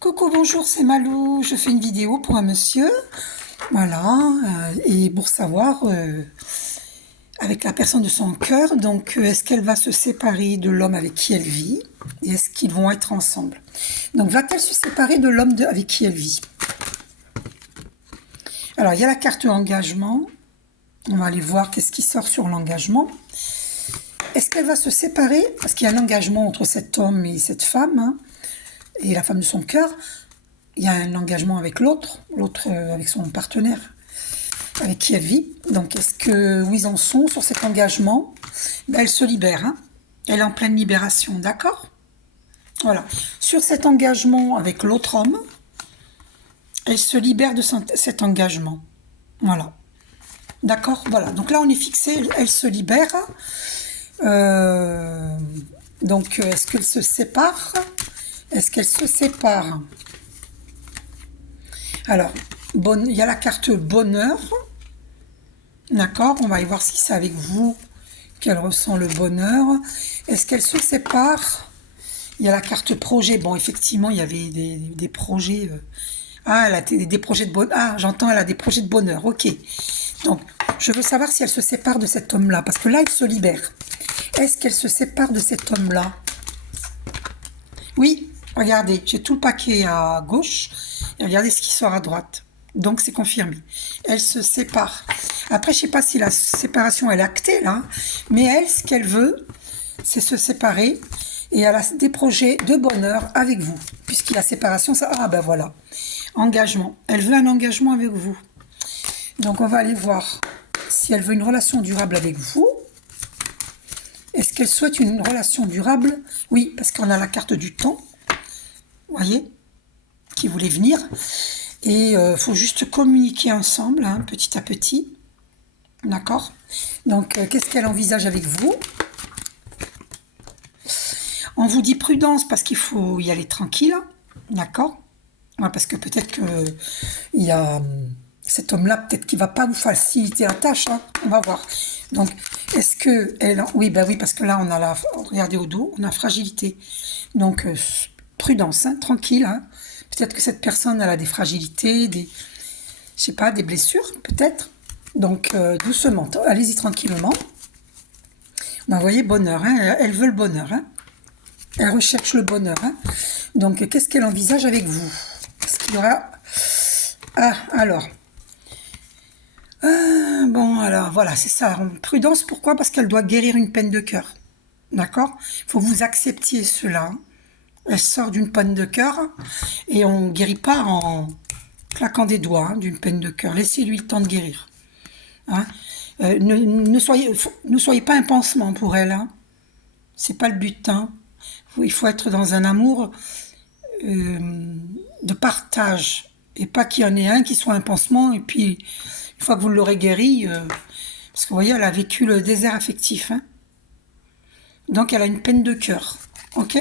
Coucou, bonjour, c'est Malou. Je fais une vidéo pour un monsieur. Voilà, et pour savoir, avec la personne de son cœur, donc est-ce qu'elle va se séparer de l'homme avec qui elle vit et est-ce qu'ils vont être ensemble? Donc va-t-elle se séparer de l'homme avec qui elle vit? Alors il y a la carte engagement. On va aller voir qu'est-ce qui sort sur l'engagement. Est-ce qu'elle va se séparer? Parce qu'il y a un engagement entre cet homme et cette femme, hein, et la femme de son cœur. Il y a un engagement avec l'autre, avec son partenaire, avec qui elle vit. Donc, est-ce que où ils en sont sur cet engagement? Ben, elle se libère, hein. Elle est en pleine libération, d'accord? Voilà. Sur cet engagement avec l'autre homme, elle se libère de cet engagement. Voilà. D'accord? Voilà. Donc là, on est fixé, elle se libère. Euh, donc, est-ce qu'elle se sépare? Est-ce qu'elle se sépare? Alors, il y a la carte bonheur. D'accord, on va aller voir si c'est avec vous qu'elle ressent le bonheur. Est-ce qu'elle se sépare? Il y a la carte projet. Bon, effectivement, il y avait des projets. Ah, elle a des projets de bonheur. Ah, j'entends, elle a des projets de bonheur. Ok. Donc, je veux savoir si elle se sépare de cet homme-là. Parce que là, il se libère. Est-ce qu'elle se sépare de cet homme-là? Oui, regardez, j'ai tout le paquet à gauche. Et regardez ce qui sort à droite. Donc c'est confirmé. Elle se sépare. Après, je sais pas si la séparation elle est actée là, mais elle, ce qu'elle veut, c'est se séparer et elle a des projets de bonheur avec vous. Puisqu'il y a séparation, ça. Ah ben voilà. Engagement. Elle veut un engagement avec vous. Donc on va aller voir si elle veut une relation durable avec vous. Est-ce qu'elle souhaite une relation durable? Oui, parce qu'on a la carte du temps. Vous voyez, qui voulait venir. Et il faut juste communiquer ensemble, hein, petit à petit. D'accord? Donc, qu'est-ce qu'elle envisage avec vous? On vous dit prudence parce qu'il faut y aller tranquille. D'accord? Ouais, parce que peut-être que il y a cet homme-là, peut-être qu'il va pas vous faciliter la tâche. Hein. On va voir. Donc, est-ce que elle... Oui, bah oui, parce que là, on a la... Regardez au dos, on a fragilité. Donc, prudence, hein, tranquille. Hein. Peut-être que cette personne, elle a des fragilités, je sais pas, des blessures, peut-être. Donc, doucement, allez-y tranquillement. Ben, vous voyez, bonheur, hein, elle veut le bonheur. Hein. Elle recherche le bonheur. Hein. Donc, qu'est-ce qu'elle envisage avec vous? Est-ce qu'il y aura... Ah, alors... bon, alors, voilà, c'est ça. Prudence, pourquoi? Parce qu'elle doit guérir une peine de cœur. D'accord? Il faut que vous acceptiez cela. Elle sort d'une peine de cœur et on ne guérit pas en claquant des doigts hein, d'une peine de cœur. Laissez-lui le temps de guérir. Hein. Ne soyez pas un pansement pour elle. Hein. C'est pas le but. Hein. Il faut être dans un amour de partage et pas qu'il y en ait un qui soit un pansement et puis une fois que vous l'aurez guéri, parce que vous voyez, elle a vécu le désert affectif. Hein. Donc elle a une peine de cœur. Ok?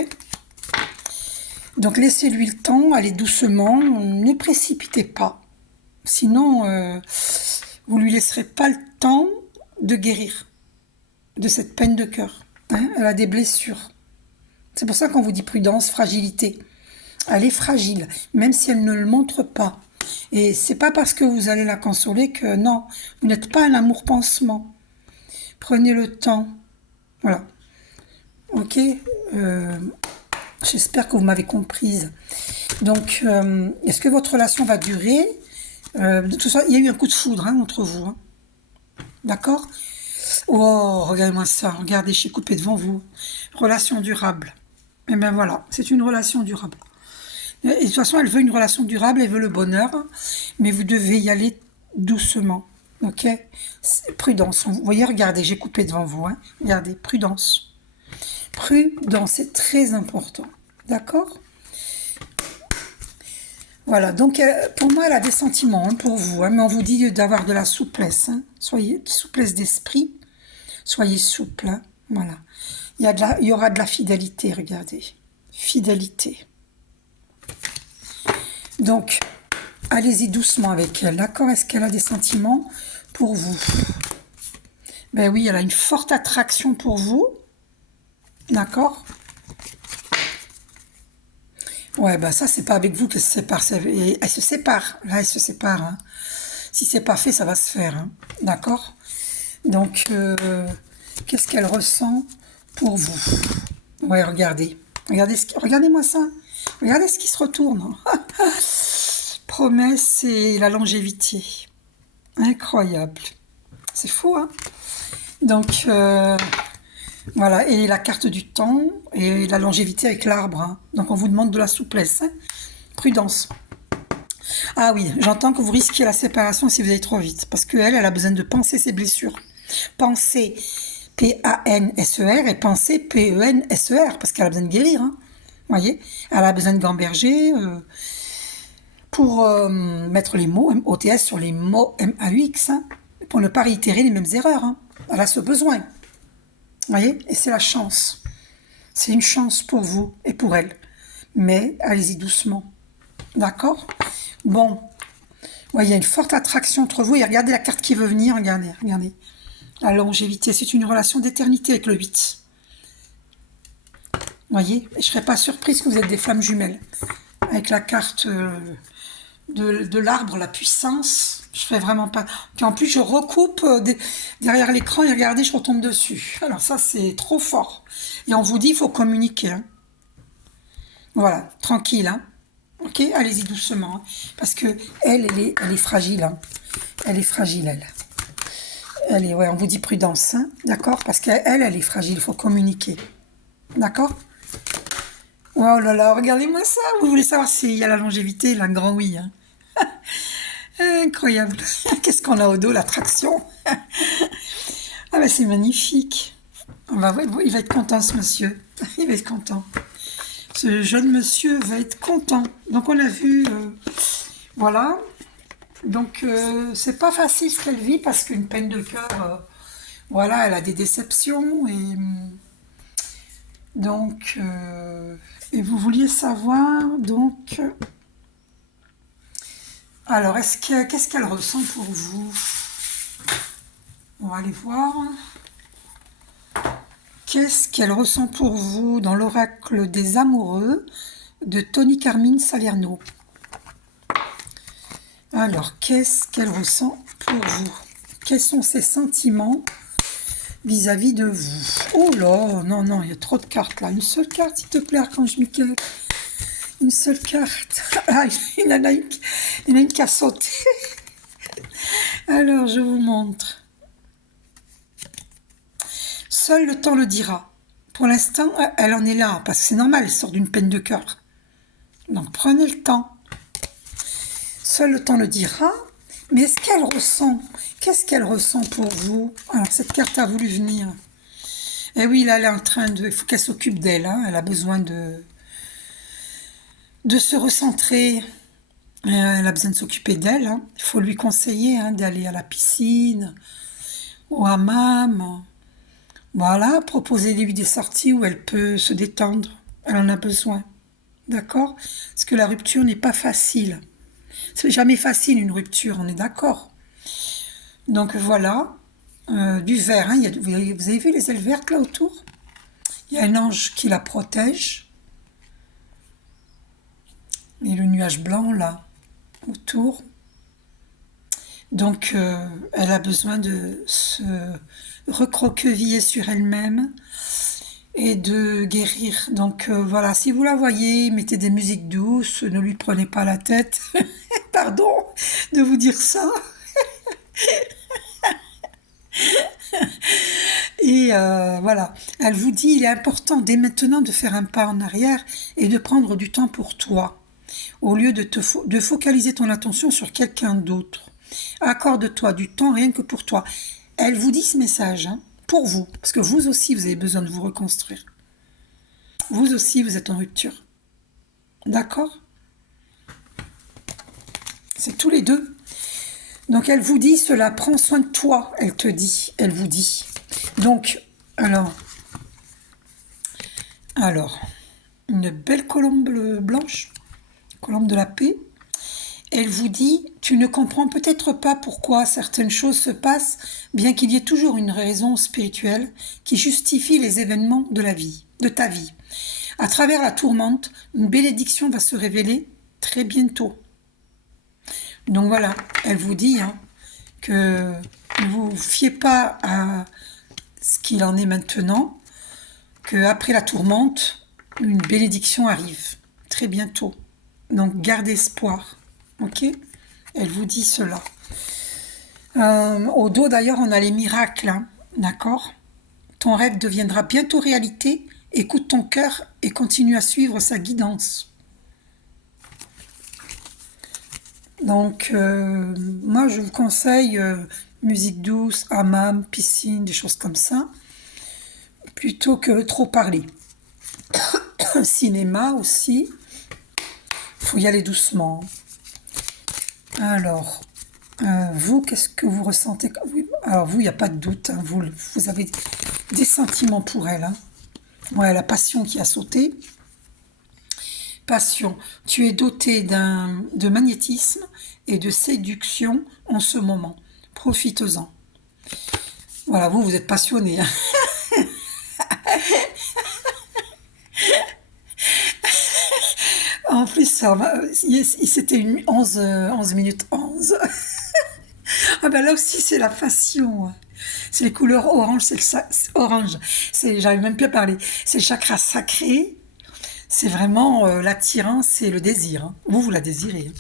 Donc laissez-lui le temps, allez doucement, ne précipitez pas. Sinon, vous lui laisserez pas le temps de guérir de cette peine de cœur. Hein, elle a des blessures. C'est pour ça qu'on vous dit prudence, fragilité. Elle est fragile, même si elle ne le montre pas. Et c'est pas parce que vous allez la consoler que non, vous n'êtes pas un amour pansement. Prenez le temps. Voilà. Ok. J'espère que vous m'avez comprise. Donc, est-ce que votre relation va durer? De toute façon, il y a eu un coup de foudre hein, entre vous. Hein. D'accord? Oh, regardez-moi ça. Regardez, je suis coupée devant vous. Relation durable. Et bien voilà, c'est une relation durable. Et de toute façon, elle veut une relation durable, elle veut le bonheur, mais vous devez y aller doucement. Ok? Prudence. Vous voyez, regardez, j'ai coupé devant vous. Hein. Regardez, prudence. Prudence, c'est très important. D'accord? Voilà, donc pour moi, elle a des sentiments hein, pour vous, hein, mais on vous dit d'avoir de la souplesse. Hein. Soyez souplesse d'esprit, soyez souple. Hein, voilà. Il y aura de la fidélité, regardez. Fidélité. Donc, allez-y doucement avec elle, d'accord? Est-ce qu'elle a des sentiments pour vous? Ben oui, elle a une forte attraction pour vous, d'accord? Ouais, bah ça, c'est pas avec vous qu'elle se sépare. Elle se sépare. Là, elle se sépare, hein. Si c'est pas fait, ça va se faire, hein. D'accord? Donc, qu'est-ce qu'elle ressent pour vous? Ouais, regardez. Regardez-moi ça. Regardez ce qui se retourne. Promesse et la longévité. Incroyable. C'est fou, hein? Donc, voilà. Et la carte du temps et la longévité avec l'arbre, hein. Donc, on vous demande de la souplesse, hein. Prudence. Ah oui, j'entends que vous risquez la séparation si vous allez trop vite. Parce qu'elle, elle a besoin de penser ses blessures. Penser P-A-N-S-E-R et penser P-E-N-S-E-R. Parce qu'elle a besoin de guérir, hein. Vous voyez? Elle a besoin de gamberger pour mettre les mots M-O-T-S sur les mots M-A-U-X, hein, pour ne pas réitérer les mêmes erreurs, hein. Elle a ce besoin. Vous voyez? Et c'est la chance. C'est une chance pour vous et pour elle. Mais allez-y doucement. D'accord? Bon. Ouais, il y a une forte attraction entre vous. Et regardez la carte qui veut venir. Regardez, regardez. La longévité, c'est une relation d'éternité avec le 8. Vous voyez? Et je ne serais pas surprise que vous êtes des flammes jumelles. Avec la carte de l'arbre, la puissance, je fais vraiment pas. Puis en plus, je recoupe derrière l'écran et regardez, je retombe dessus. Alors ça, c'est trop fort. Et on vous dit, il faut communiquer, hein. Voilà, tranquille, hein. Ok, allez-y doucement, hein. Parce que elle est fragile, hein. Elle est fragile, elle. Ouais, on vous dit prudence, hein. D'accord? Parce qu'elle est fragile, il faut communiquer. D'accord? Oh là là, regardez-moi ça. Vous voulez savoir s'il y a la longévité? La grand oui, hein. Incroyable. Qu'est-ce qu'on a au dos, l'attraction. Ah ben c'est magnifique. Il va être content ce monsieur. Il va être content. Ce jeune monsieur va être content. Donc on a vu, voilà. Donc c'est pas facile ce qu'elle vit parce qu'une peine de cœur, voilà, elle a des déceptions et donc et vous vouliez savoir donc. Alors, qu'est-ce qu'elle ressent pour vous? On va aller voir. Qu'est-ce qu'elle ressent pour vous dans l'oracle des amoureux de Tony Carmine Salerno? Alors, qu'est-ce qu'elle ressent pour vous? Quels sont ses sentiments vis-à-vis de vous? Oh là, non, non, il y a trop de cartes là. Une seule carte, s'il te plaît, Archange Michael. Une seule carte. Ah, il y en a une qui a sauté. Alors, je vous montre. Seul le temps le dira. Pour l'instant, elle en est là, parce que c'est normal, elle sort d'une peine de cœur. Donc, prenez le temps. Seul le temps le dira. Mais est-ce qu'elle ressent? Qu'est-ce qu'elle ressent pour vous? Alors, cette carte a voulu venir. Et oui, là, elle est en train de... Il faut qu'elle s'occupe d'elle, hein. Elle a besoin de se recentrer. Elle a besoin de s'occuper d'elle, hein. Il faut lui conseiller, hein, d'aller à la piscine, au hammam. Voilà, proposer-lui des sorties où elle peut se détendre. Elle en a besoin. D'accord? Parce que la rupture n'est pas facile. C'est jamais facile une rupture, on est d'accord. Donc voilà, du vert, hein, vous avez vu les ailes vertes là autour? Il y a un ange qui la protège. Et le nuage blanc là, autour. Donc elle a besoin de se recroqueviller sur elle-même et de guérir. Donc voilà, si vous la voyez, mettez des musiques douces, ne lui prenez pas la tête. Pardon de vous dire ça. Et voilà, elle vous dit, il est important dès maintenant de faire un pas en arrière et de prendre du temps pour toi, au lieu de focaliser ton attention sur quelqu'un d'autre. Accorde-toi du temps rien que pour toi. Elle vous dit ce message, hein, pour vous, parce que vous aussi, vous avez besoin de vous reconstruire. Vous aussi, vous êtes en rupture. D'accord? C'est tous les deux. Donc, elle vous dit, cela prend soin de toi, elle te dit, elle vous dit. Donc, alors, une belle colombe blanche, colombe de la paix. Elle vous dit, tu ne comprends peut-être pas pourquoi certaines choses se passent, bien qu'il y ait toujours une raison spirituelle qui justifie les événements de la vie, de ta vie. À travers la tourmente, une bénédiction va se révéler très bientôt. Donc voilà, elle vous dit hein, que ne vous fiez pas à ce qu'il en est maintenant, qu'après la tourmente, une bénédiction arrive très bientôt. Donc gardez espoir, ok? Elle vous dit cela. Au dos d'ailleurs, on a les miracles, hein, d'accord? Ton rêve deviendra bientôt réalité. Écoute ton cœur et continue à suivre sa guidance. Donc, moi, je vous conseille musique douce, hammam, piscine, des choses comme ça, plutôt que trop parler. Cinéma aussi, faut y aller doucement. Alors, vous, qu'est-ce que vous ressentez? Alors, vous, il n'y a pas de doute, hein, vous avez des sentiments pour elle. Hein. Ouais, la passion qui a sauté. Passion, tu es doté de magnétisme et de séduction en ce moment. Profite-en. Voilà, vous êtes passionné. Hein. En plus, c'était 11 minutes 11. Ah ben là aussi, c'est la passion. C'est les couleurs orange, orange. J'arrive même plus à parler. C'est le chakra sacré. C'est vraiment l'attirance et le désir. Hein. Vous la désirez. Hein.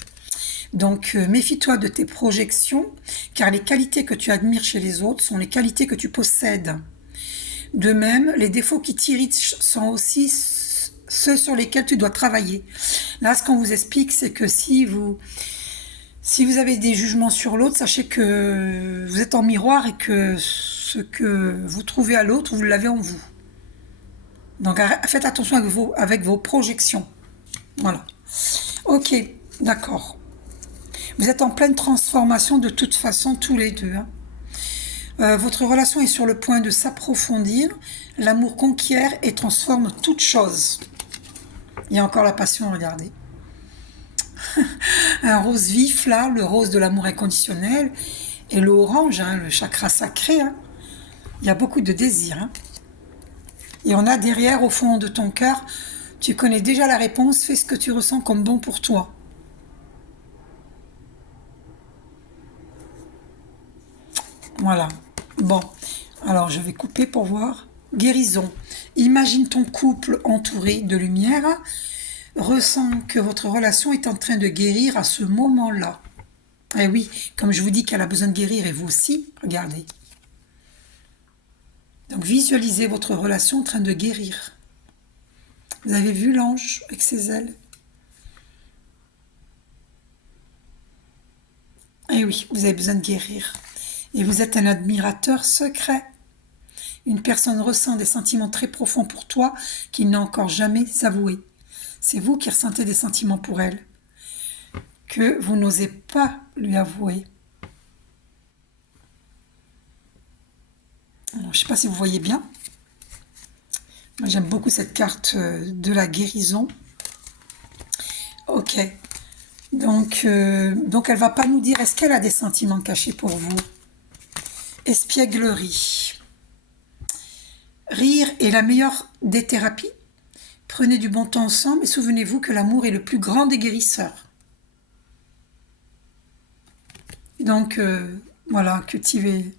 Donc, méfie-toi de tes projections, car les qualités que tu admires chez les autres sont les qualités que tu possèdes. De même, les défauts qui t'irritent sont aussi ceux sur lesquels tu dois travailler. Là, ce qu'on vous explique, c'est que si vous avez des jugements sur l'autre, sachez que vous êtes en miroir et que ce que vous trouvez à l'autre, vous l'avez en vous. Donc, faites attention avec vos projections. Voilà. Ok, d'accord. Vous êtes en pleine transformation de toute façon, tous les deux. Hein. Votre relation est sur le point de s'approfondir. L'amour conquiert et transforme toute chose. Il y a encore la passion, regardez. Un rose vif, là, le rose de l'amour inconditionnel. Et l'orange, hein, le chakra sacré. Hein. Il y a beaucoup de désir. Hein. Et on a derrière, au fond de ton cœur, tu connais déjà la réponse, fais ce que tu ressens comme bon pour toi. Voilà. Bon, alors je vais couper pour voir. Guérison. Imagine ton couple entouré de lumière. Ressens que votre relation est en train de guérir à ce moment-là. Eh oui, comme je vous dis qu'elle a besoin de guérir et vous aussi, regardez. Donc visualisez votre relation en train de guérir. Vous avez vu l'ange avec ses ailes? Eh oui, vous avez besoin de guérir. Et vous êtes un admirateur secret. Une personne ressent des sentiments très profonds pour toi qu'il n'a encore jamais avoués. C'est vous qui ressentez des sentiments pour elle, que vous n'osez pas lui avouer. Alors, je ne sais pas si vous voyez bien. Moi, j'aime beaucoup cette carte de la guérison. Ok. Donc elle ne va pas nous dire, est-ce qu'elle a des sentiments cachés pour vous? Espièglerie. Rire est la meilleure des thérapies. Prenez du bon temps ensemble et souvenez-vous que l'amour est le plus grand des guérisseurs. Donc, voilà, cultivez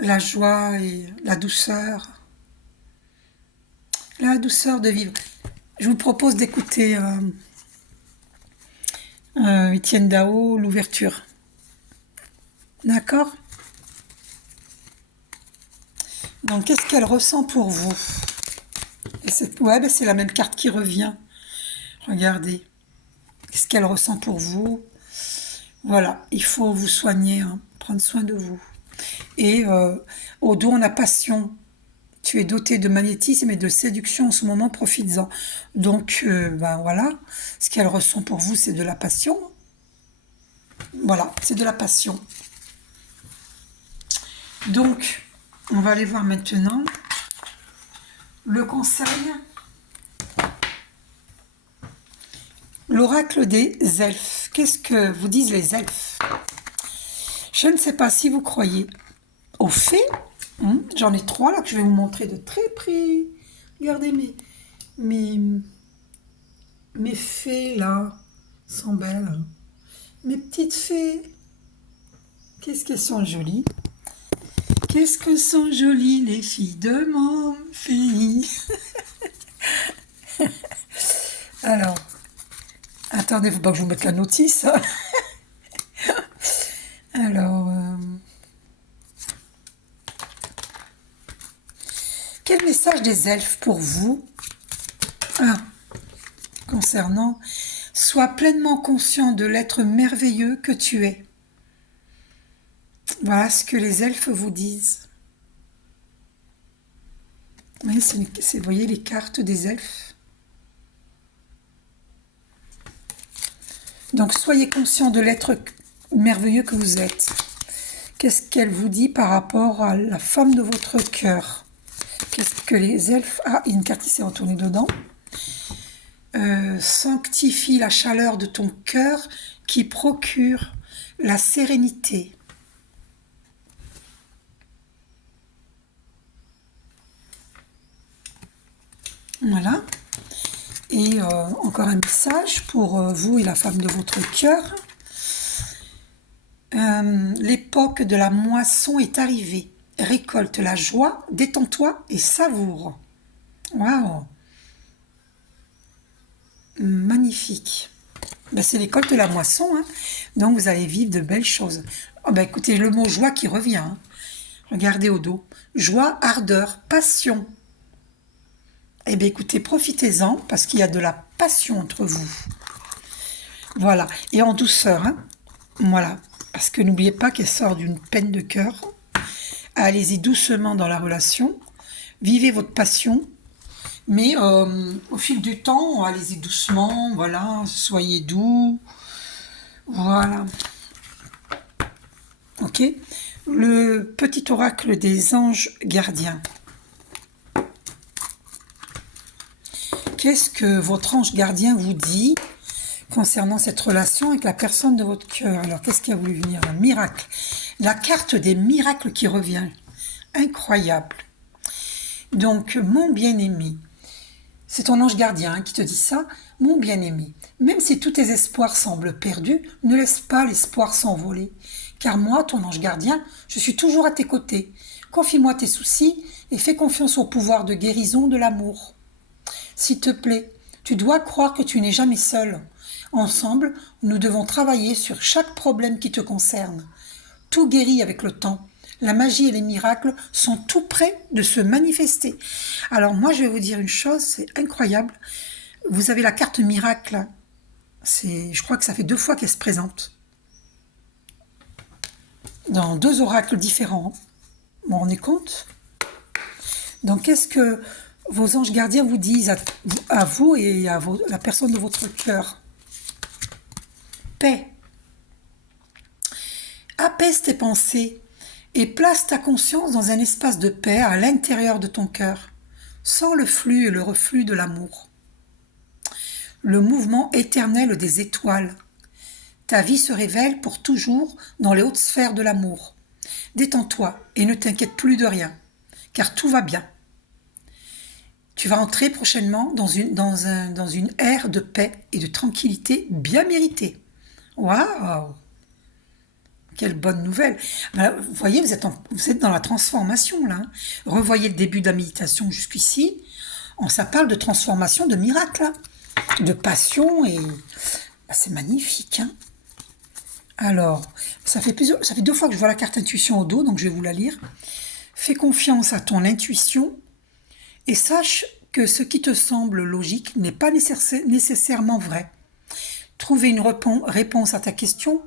la joie et la douceur. La douceur de vivre. Je vous propose d'écouter Étienne Dao, l'ouverture. D'accord? Donc, qu'est-ce qu'elle ressent pour vous? Ouais, c'est la même carte qui revient. Regardez. Qu'est-ce qu'elle ressent pour vous? Voilà, il faut vous soigner, hein, prendre soin de vous. Et au dos, on a passion. Tu es doté de magnétisme et de séduction en ce moment, profites-en. Donc, ben voilà, ce qu'elle ressent pour vous, c'est de la passion. Voilà, c'est de la passion. Donc, on va aller voir maintenant le conseil. L'oracle des elfes. Qu'est-ce que vous disent les elfes? Je ne sais pas si vous croyez aux fées. J'en ai 3 là que je vais vous montrer de très près. Regardez mes, mes fées là sont belles. Mes petites fées, qu'est-ce qu'elles sont jolies. Qu'est-ce que sont jolies les filles de mon pays. Alors, attendez, faut pas que je vous mette la notice. Alors, quel message des elfes pour vous? Ah, concernant, sois pleinement conscient de l'être merveilleux que tu es. Voilà ce que les elfes vous disent. Oui, vous voyez les cartes des elfes. Donc, soyez conscient de l'être merveilleux que vous êtes. Qu'est-ce qu'elle vous dit par rapport à la femme de votre cœur? Qu'est-ce que les elfes... Ah, une carte qui s'est retournée dedans. Sanctifie la chaleur de ton cœur qui procure la sérénité. Voilà. Et encore un message pour vous et la femme de votre cœur. L'époque de la moisson est arrivée. Récolte la joie, détends-toi et savoure. Waouh! Magnifique. Ben, c'est l'école de la moisson, hein. Donc vous allez vivre de belles choses. Oh, ben, écoutez, le mot joie qui revient. Hein. Regardez au dos. Joie, ardeur, passion. Eh bien écoutez, profitez-en parce qu'il y a de la passion entre vous. Voilà. Et en douceur. Hein. Voilà. Parce que n'oubliez pas qu'elle sort d'une peine de cœur. Allez-y doucement dans la relation. Vivez votre passion. Mais au fil du temps, allez-y doucement, voilà, soyez doux, voilà. Ok. Le petit oracle des anges gardiens. Qu'est-ce que votre ange gardien vous dit concernant cette relation avec la personne de votre cœur? Alors, qu'est-ce qui a voulu venir? Un miracle. La carte des miracles qui revient. Incroyable. Donc, mon bien-aimé, c'est ton ange gardien qui te dit ça. Mon bien-aimé, même si tous tes espoirs semblent perdus, ne laisse pas l'espoir s'envoler. Car moi, ton ange gardien, je suis toujours à tes côtés. Confie-moi tes soucis et fais confiance au pouvoir de guérison de l'amour. S'il te plaît, tu dois croire que tu n'es jamais seul. Ensemble, nous devons travailler sur chaque problème qui te concerne. Tout guérit avec le temps. La magie et les miracles sont tout près de se manifester. Alors moi, je vais vous dire une chose, c'est incroyable. Vous avez la carte miracle. Je crois que ça fait 2 fois qu'elle se présente. Dans 2 oracles différents. Vous vous rendez compte? Donc, qu'est-ce que vos anges gardiens vous disent à vous et à la personne de votre cœur? Paix. Apaise tes pensées et place ta conscience dans un espace de paix à l'intérieur de ton cœur. Sens le flux et le reflux de l'amour. Le mouvement éternel des étoiles. Ta vie se révèle pour toujours dans les hautes sphères de l'amour. Détends-toi et ne t'inquiète plus de rien, car tout va bien. Tu vas entrer prochainement dans une ère de paix et de tranquillité bien méritée. Waouh! Quelle bonne nouvelle. Vous voyez, vous êtes dans la transformation, là. Revoyez le début de la méditation jusqu'ici. Ça parle de transformation, de miracle, hein, de passion, et c'est magnifique. Hein. Alors, ça fait 2 fois que je vois la carte intuition au dos, donc je vais vous la lire. Fais confiance à ton intuition et sache que ce qui te semble logique n'est pas nécessairement vrai. Trouver une réponse à ta question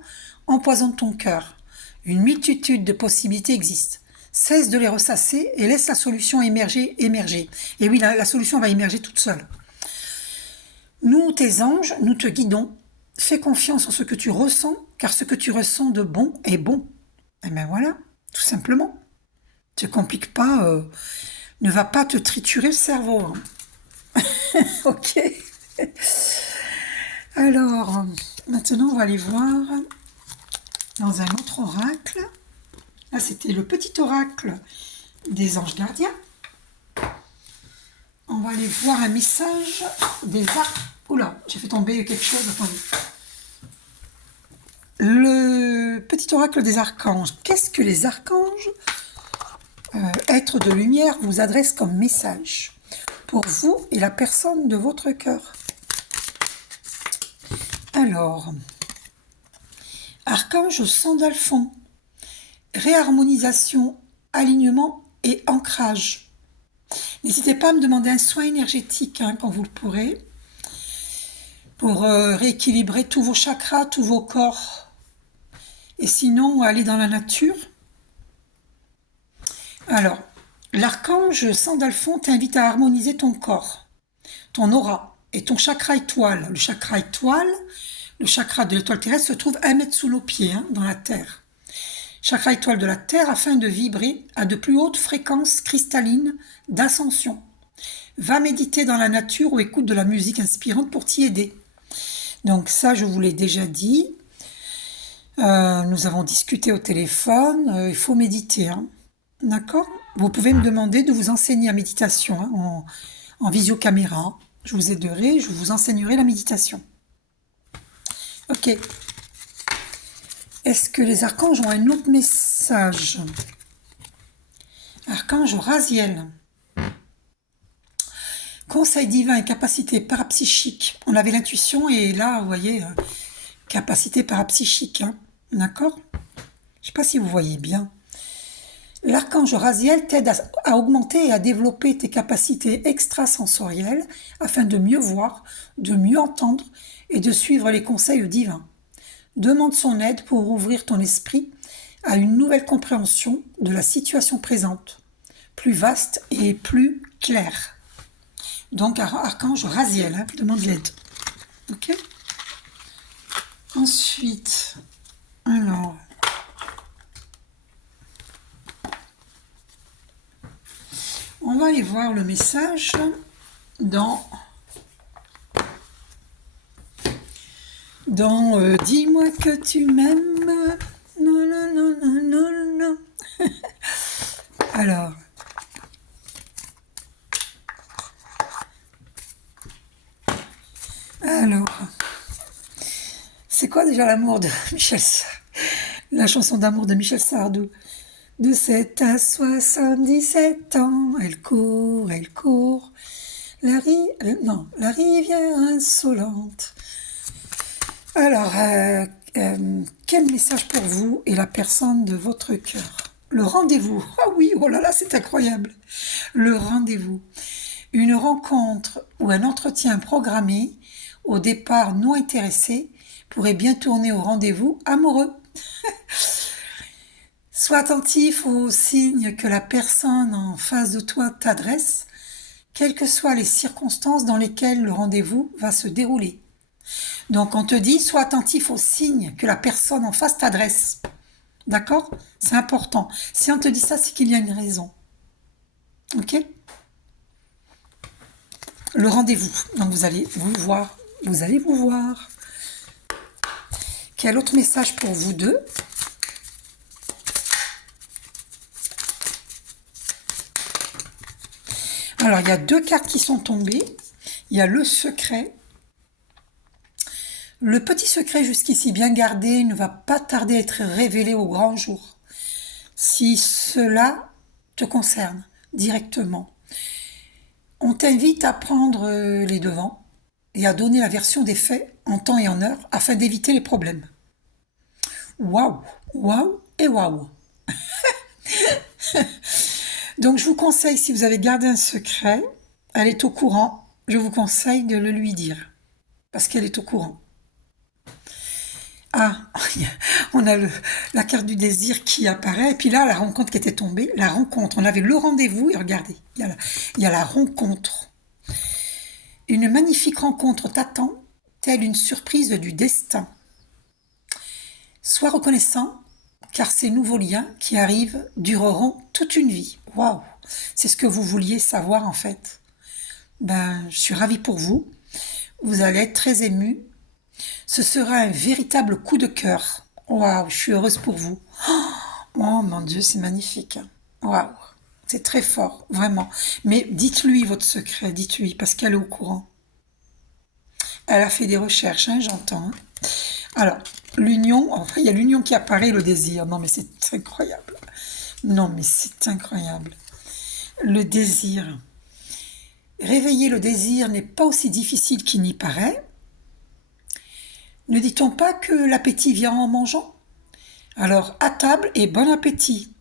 empoisonne ton cœur. Une multitude de possibilités existent. Cesse de les ressasser et laisse la solution émerger. Et oui, la solution va émerger toute seule. Nous, tes anges, nous te guidons. Fais confiance en ce que tu ressens, car ce que tu ressens de bon est bon. Et bien voilà, tout simplement. Ne te complique pas, ne va pas te triturer le cerveau. Hein. Ok. Alors, maintenant, on va aller voir dans un autre oracle. Là, c'était le petit oracle des anges gardiens. On va aller voir un message des arcs. Oula, j'ai fait tomber quelque chose, attendez. Le petit oracle des archanges. Qu'est-ce que les archanges, êtres de lumière, vous adressent comme message pour vous et la personne de votre cœur? Alors, archange Sandalphon, réharmonisation, alignement et ancrage. N'hésitez pas à me demander un soin énergétique quand vous le pourrez, pour rééquilibrer tous vos chakras, tous vos corps. Et sinon, aller dans la nature. Alors, l'archange Sandalphon t'invite à harmoniser ton corps, ton aura et ton chakra étoile. Le chakra étoile, le chakra de l'étoile terrestre se trouve 1 mètre sous nos pieds, dans la Terre. Chakra étoile de la Terre afin de vibrer à de plus hautes fréquences cristallines d'ascension. Va méditer dans la nature ou écoute de la musique inspirante pour t'y aider. Donc ça, je vous l'ai déjà dit. Nous avons discuté au téléphone. Il faut méditer, d'accord? Vous pouvez me demander de vous enseigner la méditation en visiocaméra. Je vous aiderai, je vous enseignerai la méditation. Ok. Est-ce que les archanges ont un autre message? Archange Raziel. Conseil divin et capacité parapsychique. On avait l'intuition et là, vous voyez, capacité parapsychique. D'accord? Je ne sais pas si vous voyez bien. L'archange Raziel t'aide à augmenter et à développer tes capacités extrasensorielles afin de mieux voir, de mieux entendre et de suivre les conseils divins. Demande son aide pour ouvrir ton esprit à une nouvelle compréhension de la situation présente, plus vaste et plus claire. Donc, archange Raziel, demande l'aide. Ok? Ensuite, alors, on va aller voir le message dans Dis-moi que tu m'aimes. Non, non, non, non, non, non. Alors. C'est quoi déjà l'amour de Michel Sardou? La chanson d'amour de Michel Sardou. De 7 à 77 ans, elle court, la rivière insolente. Alors, quel message pour vous et la personne de votre cœur? Le rendez-vous. Ah oui, oh là là, c'est incroyable. Le rendez-vous. Une rencontre ou un entretien programmé, au départ non intéressé, pourrait bien tourner au rendez-vous amoureux. Sois attentif aux signes que la personne en face de toi t'adresse, quelles que soient les circonstances dans lesquelles le rendez-vous va se dérouler. Donc on te dit, sois attentif aux signes que la personne en face t'adresse. D'accord? C'est important. Si on te dit ça, c'est qu'il y a une raison. Ok? Le rendez-vous. Donc vous allez vous voir. Vous allez vous voir. Quel autre message pour vous deux? Alors, il y a 2 cartes qui sont tombées. Il y a le secret. Le petit secret jusqu'ici bien gardé ne va pas tarder à être révélé au grand jour. Si cela te concerne directement, on t'invite à prendre les devants et à donner la version des faits en temps et en heure afin d'éviter les problèmes. Waouh, waouh et waouh. Donc je vous conseille, si vous avez gardé un secret, elle est au courant, je vous conseille de le lui dire, parce qu'elle est au courant. Ah, on a la carte du désir qui apparaît, et puis là, la rencontre qui était tombée, la rencontre, on avait le rendez-vous, et regardez, il y a la rencontre. Une magnifique rencontre t'attend, telle une surprise du destin. Sois reconnaissant, car ces nouveaux liens qui arrivent dureront toute une vie. Waouh, c'est ce que vous vouliez savoir en fait. Je suis ravie pour vous. Vous allez être très ému. Ce sera un véritable coup de cœur. Waouh, je suis heureuse pour vous. Oh mon Dieu, c'est magnifique. Waouh, C'est très fort, vraiment. Mais dites-lui votre secret, dites-lui, parce qu'elle est au courant. Elle a fait des recherches, hein, j'entends, hein. Alors, l'union, enfin, il y a l'union qui apparaît, le désir. Non, mais c'est incroyable. Non, mais c'est incroyable. Le désir. Réveiller le désir n'est pas aussi difficile qu'il n'y paraît. Ne dit-on pas que l'appétit vient en mangeant? Alors, à table et bon appétit.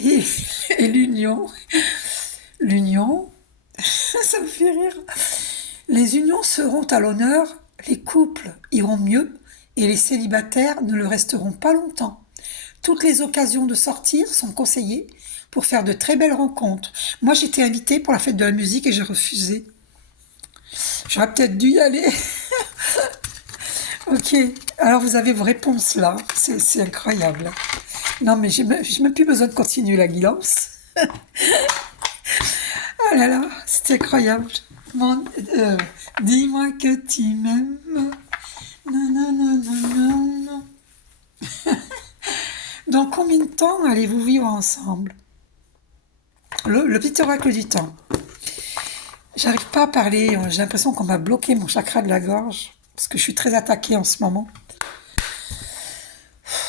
Et, et l'union, ça me fait rire. Les unions seront à l'honneur, les couples iront mieux et les célibataires ne le resteront pas longtemps. Toutes les occasions de sortir sont conseillées pour faire de très belles rencontres. Moi, j'étais invitée pour la fête de la musique et j'ai refusé. J'aurais peut-être dû y aller. Ok, alors vous avez vos réponses là. C'est incroyable. Non, mais j'ai même plus besoin de continuer la guidance. Oh là là, c'est incroyable. Mon- euh, Dis-moi que tu m'aimes. Non, non, non, non, non, non. Dans combien de temps allez-vous vivre ensemble? Le petit oracle du temps. J'arrive pas à parler, j'ai l'impression qu'on m'a bloqué mon chakra de la gorge, parce que je suis très attaquée en ce moment.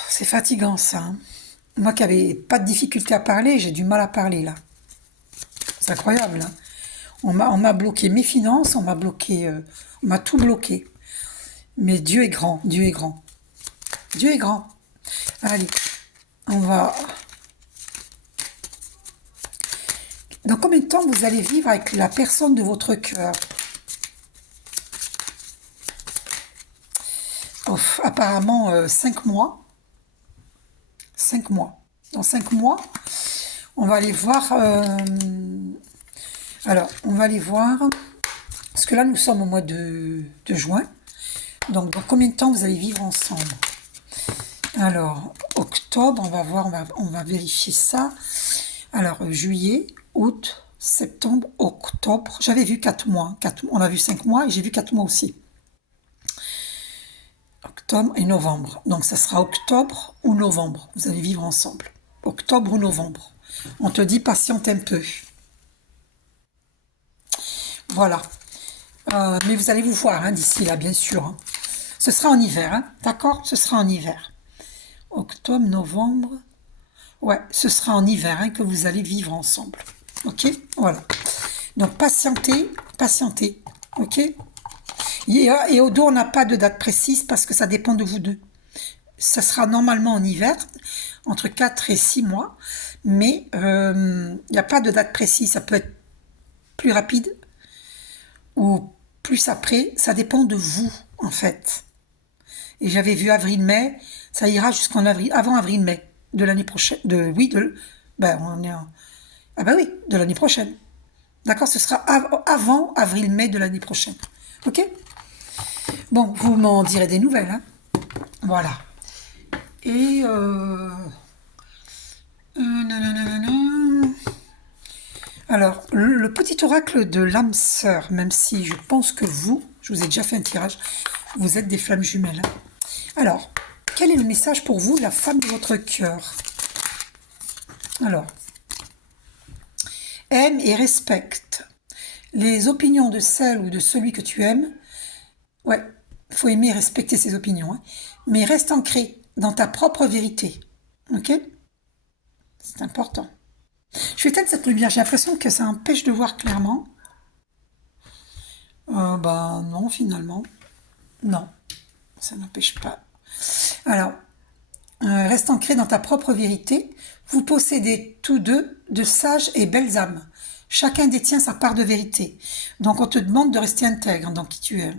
C'est fatigant ça, hein. Moi qui avais pas de difficulté à parler, j'ai du mal à parler là. C'est incroyable, hein. On m'a bloqué mes finances, on m'a tout bloqué. Mais Dieu est grand, Dieu est grand. Dieu est grand. Allez, on va... Dans combien de temps vous allez vivre avec la personne de votre cœur? Apparemment 5 mois. 5 mois. Dans 5 mois, on va aller voir... alors, on va aller voir... Parce que là, nous sommes au mois de juin. Donc, dans combien de temps vous allez vivre ensemble? Alors, octobre, on va voir, on va vérifier ça. Alors, juillet, août, septembre, octobre. J'avais vu 4 mois. On a vu 5 mois et j'ai vu 4 mois aussi. Octobre et novembre. Donc, ça sera octobre ou novembre. Vous allez vivre ensemble. Octobre ou novembre. On te dit patiente un peu. Voilà. Mais vous allez vous voir hein, d'ici là, bien sûr, hein. Ce sera en hiver, hein, d'accord? Ce sera en hiver. Octobre, novembre. Ouais, ce sera en hiver hein, que vous allez vivre ensemble. Ok? Voilà. Donc, patientez, patientez. Ok? Et au dos, on n'a pas de date précise parce que ça dépend de vous deux. Ça sera normalement en hiver, entre 4 et 6 mois, mais il n'y a pas de date précise. Ça peut être plus rapide ou plus après. Ça dépend de vous, en fait. Et j'avais vu avril-mai, ça ira jusqu'en avril, avant avril-mai de l'année prochaine. On est ah ben oui, de l'année prochaine. D'accord, ce sera avant avril-mai de l'année prochaine. Ok? Bon, vous m'en direz des nouvelles, hein. Voilà. Et nanana. Alors, le petit oracle de l'âme sœur, même si je pense que je vous ai déjà fait un tirage, vous êtes des flammes jumelles, hein. Alors, quel est le message pour vous, la femme de votre cœur? Alors, aime et respecte les opinions de celle ou de celui que tu aimes. Ouais, il faut aimer et respecter ses opinions, hein. Mais reste ancré dans ta propre vérité. Ok? C'est important. Je vais éteindre cette lumière, j'ai l'impression que ça empêche de voir clairement. Ben non, finalement. Non, ça n'empêche pas. Alors, reste ancré dans ta propre vérité. Vous possédez tous deux de sages et belles âmes. Chacun détient sa part de vérité. Donc on te demande de rester intègre dans qui tu es,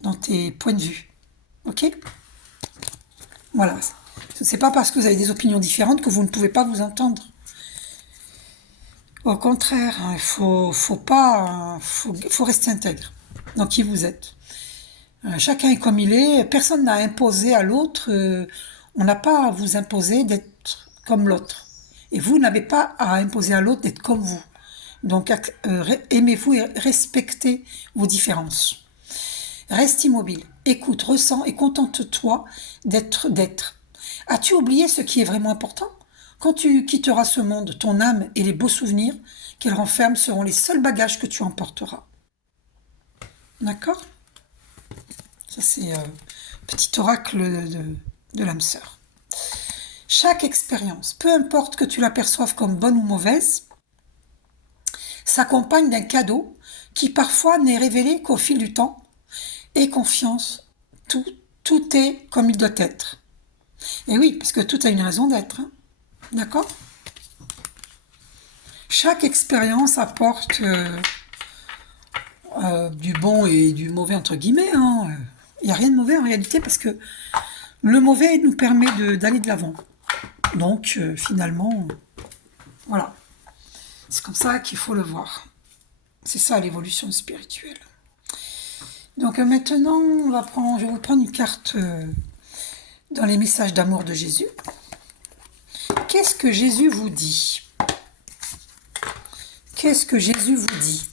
dans tes points de vue. Ok? Voilà. C'est pas parce que vous avez des opinions différentes que vous ne pouvez pas vous entendre. Au contraire, il faut pas, faut rester intègre dans qui vous êtes. Chacun est comme il est. Personne n'a imposé à l'autre. On n'a pas à vous imposer d'être comme l'autre. Et vous n'avez pas à imposer à l'autre d'être comme vous. Donc, aimez-vous et respectez vos différences. Reste immobile, écoute, ressens et contente-toi d'être. As-tu oublié ce qui est vraiment important? Quand tu quitteras ce monde, ton âme et les beaux souvenirs qu'elle renferme seront les seuls bagages que tu emporteras. D'accord? Ça, c'est petit oracle de l'âme sœur. Chaque expérience, peu importe que tu la perçoives comme bonne ou mauvaise, s'accompagne d'un cadeau qui parfois n'est révélé qu'au fil du temps. Aie confiance, tout est comme il doit être. Et oui, parce que tout a une raison d'être. Hein. D'accord? Chaque expérience apporte du bon et du mauvais, entre guillemets. Hein. Il n'y a rien de mauvais en réalité, parce que le mauvais nous permet d'aller de l'avant. Donc, finalement, voilà. C'est comme ça qu'il faut le voir. C'est ça l'évolution spirituelle. Donc maintenant, je vais vous prendre une carte dans les messages d'amour de Jésus. Qu'est-ce que Jésus vous dit? Qu'est-ce que Jésus vous dit?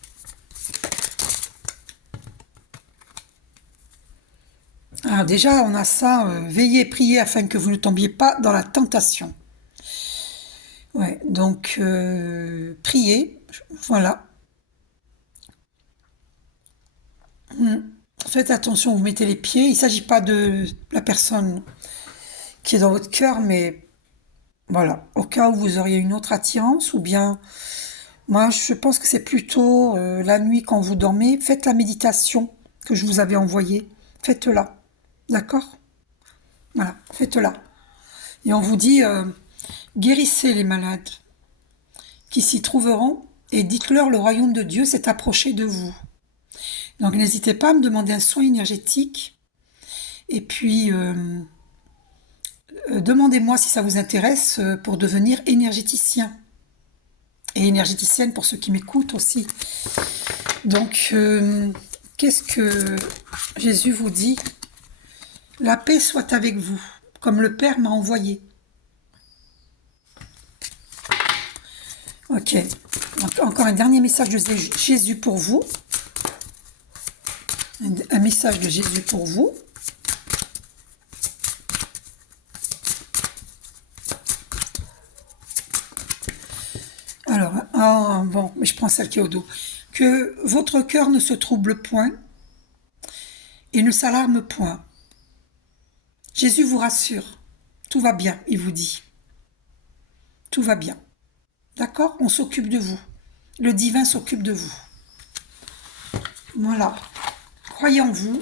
Alors déjà, on a ça, veillez et priez afin que vous ne tombiez pas dans la tentation. Ouais, donc priez, voilà. Faites attention, vous mettez les pieds. Il ne s'agit pas de la personne qui est dans votre cœur, mais voilà, au cas où vous auriez une autre attirance, ou bien, moi je pense que c'est plutôt la nuit quand vous dormez, faites la méditation que je vous avais envoyée, faites-la, d'accord? Voilà, faites-la. Et on vous dit, guérissez les malades qui s'y trouveront, et dites-leur le royaume de Dieu s'est approché de vous. Donc n'hésitez pas à me demander un soin énergétique. Et puis, demandez-moi si ça vous intéresse pour devenir énergéticien. Et énergéticienne pour ceux qui m'écoutent aussi. Donc, qu'est-ce que Jésus vous dit? La paix soit avec vous, comme le Père m'a envoyé. Ok. Donc, encore un dernier message de Jésus pour vous. Un message de Jésus pour vous. Alors, bon, mais je prends celle qui est au dos. Que votre cœur ne se trouble point et ne s'alarme point. Jésus vous rassure. Tout va bien, il vous dit. Tout va bien. D'accord? On s'occupe de vous. Le divin s'occupe de vous. Voilà. Croyez en vous.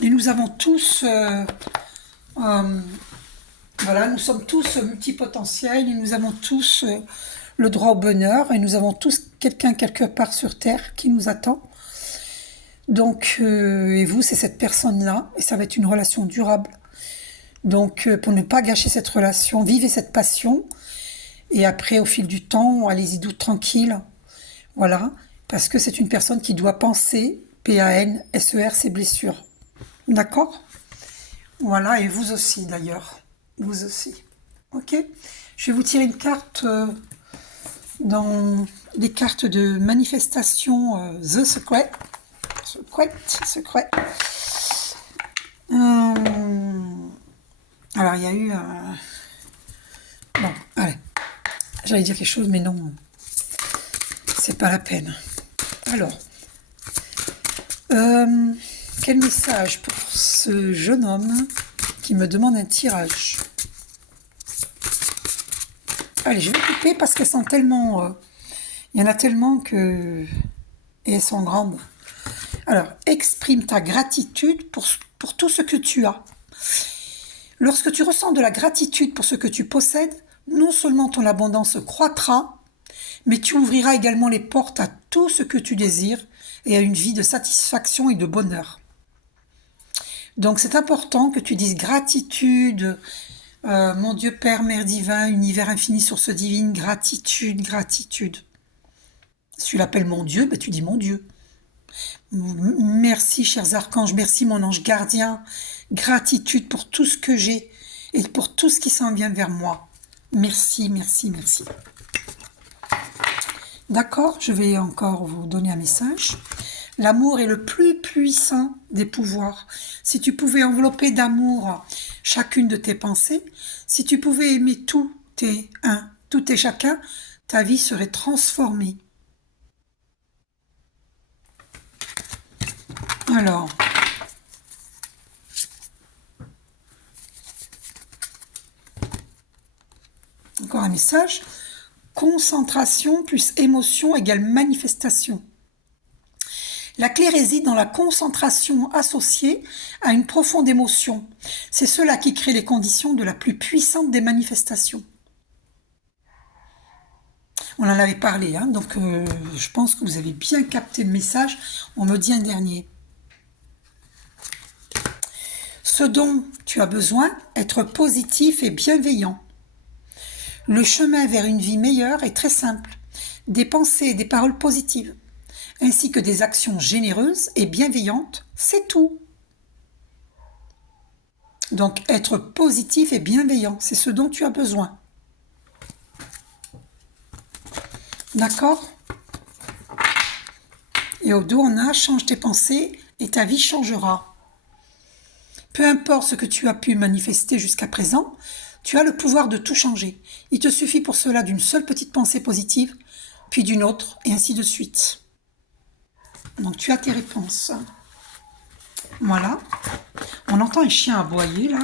Et nous avons tous... voilà, nous sommes tous multipotentiels et nous avons tous le droit au bonheur et nous avons tous quelqu'un quelque part sur Terre qui nous attend. Donc, et vous, c'est cette personne-là et ça va être une relation durable. Donc, pour ne pas gâcher cette relation, vivez cette passion et après, au fil du temps, allez-y tranquille. Voilà, parce que c'est une personne qui doit penser, P-A-N-S-E-R, ses blessures. D'accord? Voilà, et vous aussi d'ailleurs. Vous aussi. Ok? Je vais vous tirer une carte dans les cartes de manifestation The Secret. Secret. Alors, il y a eu... Bon, allez. J'allais dire quelque chose, mais non. C'est pas la peine. Alors, quel message pour ce jeune homme qui me demande un tirage? Allez, je vais couper parce qu'elles sont tellement... il y en a tellement que... Et elles sont grandes. Alors, exprime ta gratitude pour tout ce que tu as. Lorsque tu ressens de la gratitude pour ce que tu possèdes, non seulement ton abondance croîtra, mais tu ouvriras également les portes à tout ce que tu désires et à une vie de satisfaction et de bonheur. Donc c'est important que tu dises gratitude, mon Dieu Père, Mère divin, univers infini, source divine, gratitude, gratitude. Si tu l'appelles mon Dieu, ben tu dis mon Dieu. Merci chers archanges, merci mon ange gardien, gratitude pour tout ce que j'ai et pour tout ce qui s'en vient vers moi. Merci, merci, merci. D'accord, je vais encore vous donner un message. L'amour est le plus puissant des pouvoirs. Si tu pouvais envelopper d'amour chacune de tes pensées, si tu pouvais aimer tout et chacun, ta vie serait transformée. Alors, encore un message. Concentration plus émotion égale manifestation. La clé réside dans la concentration associée à une profonde émotion. C'est cela qui crée les conditions de la plus puissante des manifestations. On en avait parlé, hein, donc je pense que vous avez bien capté le message. On me dit un dernier. Ce dont tu as besoin, être positif et bienveillant. Le chemin vers une vie meilleure est très simple. Des pensées et des paroles positives, ainsi que des actions généreuses et bienveillantes, c'est tout. Donc, être positif et bienveillant, c'est ce dont tu as besoin. D'accord? Et au dos, on a « change tes pensées et ta vie changera ». Peu importe ce que tu as pu manifester jusqu'à présent, tu as le pouvoir de tout changer. Il te suffit pour cela d'une seule petite pensée positive, puis d'une autre, et ainsi de suite. Donc tu as tes réponses. Voilà. On entend un chien aboyer là.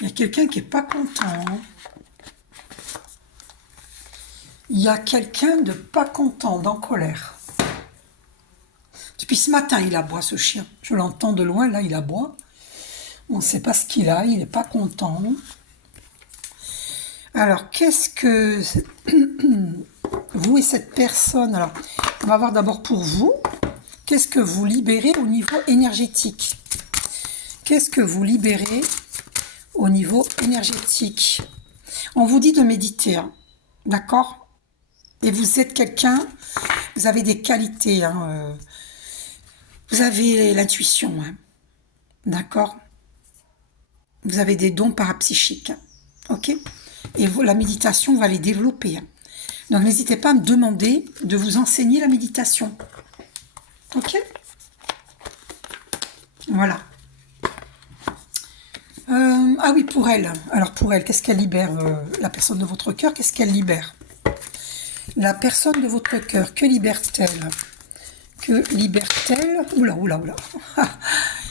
Il y a quelqu'un qui n'est pas content. Il y a quelqu'un de pas content, d'en colère. Depuis ce matin, il aboie ce chien. Je l'entends de loin, là, il aboie. On ne sait pas ce qu'il a, il n'est pas content. Alors, qu'est-ce que vous et cette personne, alors, on va voir d'abord pour vous, qu'est-ce que vous libérez au niveau énergétique? Qu'est-ce que vous libérez au niveau énergétique? On vous dit de méditer, hein, d'accord? Et vous êtes quelqu'un, vous avez des qualités, hein, vous avez l'intuition, hein, d'accord? Vous avez des dons parapsychiques, hein, ok? Et vous, la méditation va les développer. Hein. Donc n'hésitez pas à me demander de vous enseigner la méditation. Ok? Voilà. Ah oui, pour elle. Alors pour elle, qu'est-ce qu'elle libère? La personne de votre cœur, qu'est-ce qu'elle libère? La personne de votre cœur, que libère-t-elle? Que libère-t-elle? Oula, oula, oula.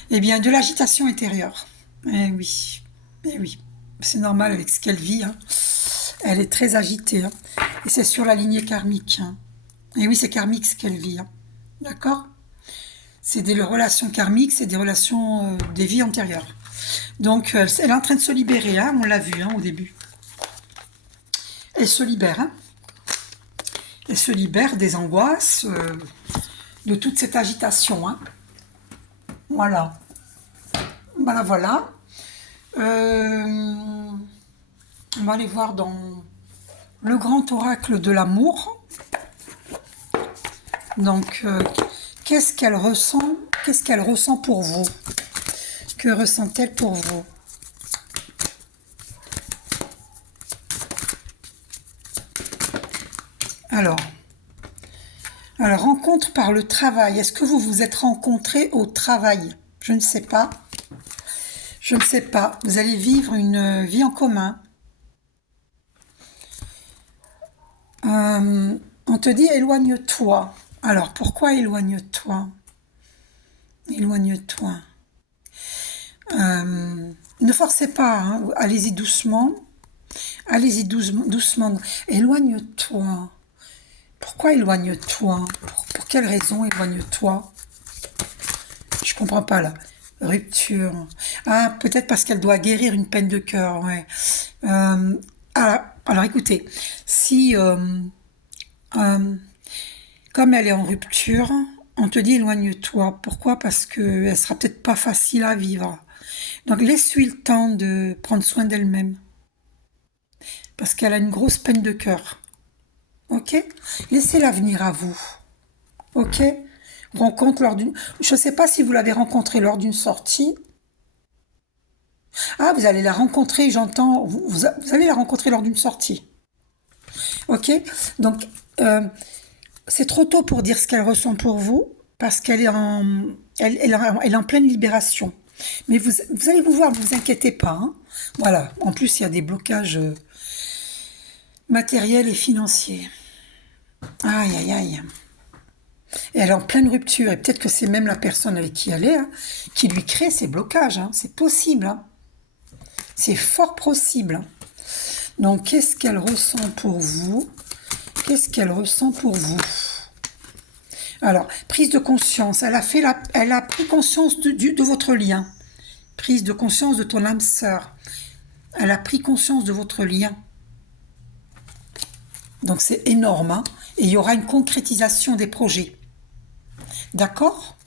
Eh bien, de l'agitation intérieure. Eh oui, eh oui. C'est normal avec ce qu'elle vit. Hein. Elle est très agitée. Hein. Et c'est sur la lignée karmique. Hein. Et oui, c'est karmique ce qu'elle vit. Hein. D'accord? C'est des relations karmiques, c'est des relations des vies antérieures. Donc, elle est en train de se libérer. Hein. On l'a vu hein, au début. Elle se libère. Hein. Elle se libère des angoisses, de toute cette agitation. Hein. Voilà. Voilà, voilà. On va aller voir dans le grand oracle de l'amour. Donc, qu'est-ce qu'elle ressent? Qu'est-ce qu'elle ressent pour vous? Que ressent-elle pour vous? Alors, rencontre par le travail. Est-ce que vous vous êtes rencontrés au travail? Je ne sais pas. Je ne sais pas. Vous allez vivre une vie en commun. On te dit éloigne-toi. Alors, pourquoi éloigne-toi? Éloigne-toi. Ne forcez pas, hein. Allez-y doucement. Allez-y doucement. Éloigne-toi. Pourquoi éloigne-toi? Pour quelle raison éloigne-toi? Je comprends pas là. Rupture. Ah, peut-être parce qu'elle doit guérir une peine de cœur. Ouais. Alors, écoutez, si comme elle est en rupture, on te dit éloigne-toi. Pourquoi? Parce qu'elle sera peut-être pas facile à vivre. Donc laisse-lui le temps de prendre soin d'elle-même. Parce qu'elle a une grosse peine de cœur. Ok? Laissez-la venir à vous. Ok? Rencontre lors d'une... Je ne sais pas si vous l'avez rencontrée lors d'une sortie. Ah, vous allez la rencontrer, j'entends... Vous allez la rencontrer lors d'une sortie. Ok? Donc, c'est trop tôt pour dire ce qu'elle ressent pour vous, parce qu'elle est elle est en pleine libération. Mais vous allez vous voir, ne vous inquiétez pas, hein. Voilà. En plus, il y a des blocages matériels et financiers. Aïe, aïe, aïe. Et elle est en pleine rupture. Et peut-être que c'est même la personne avec qui elle est, hein, qui lui crée ces blocages, hein. C'est possible, hein. C'est fort possible, hein. Donc, qu'est-ce qu'elle ressent pour vous? Qu'est-ce qu'elle ressent pour vous? Alors, prise de conscience. Elle a pris conscience de votre lien. Prise de conscience de ton âme sœur. Elle a pris conscience de votre lien. Donc, c'est énorme, hein. Et il y aura une concrétisation des projets. D'accord?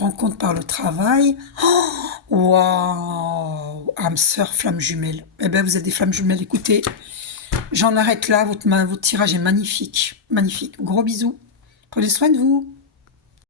Rencontre par le travail. Oh, waouh! Âme sœur, flamme jumelle. Eh bien, vous êtes des flammes jumelles. Écoutez, j'en arrête là. Votre tirage est magnifique. Magnifique. Gros bisous. Prenez soin de vous.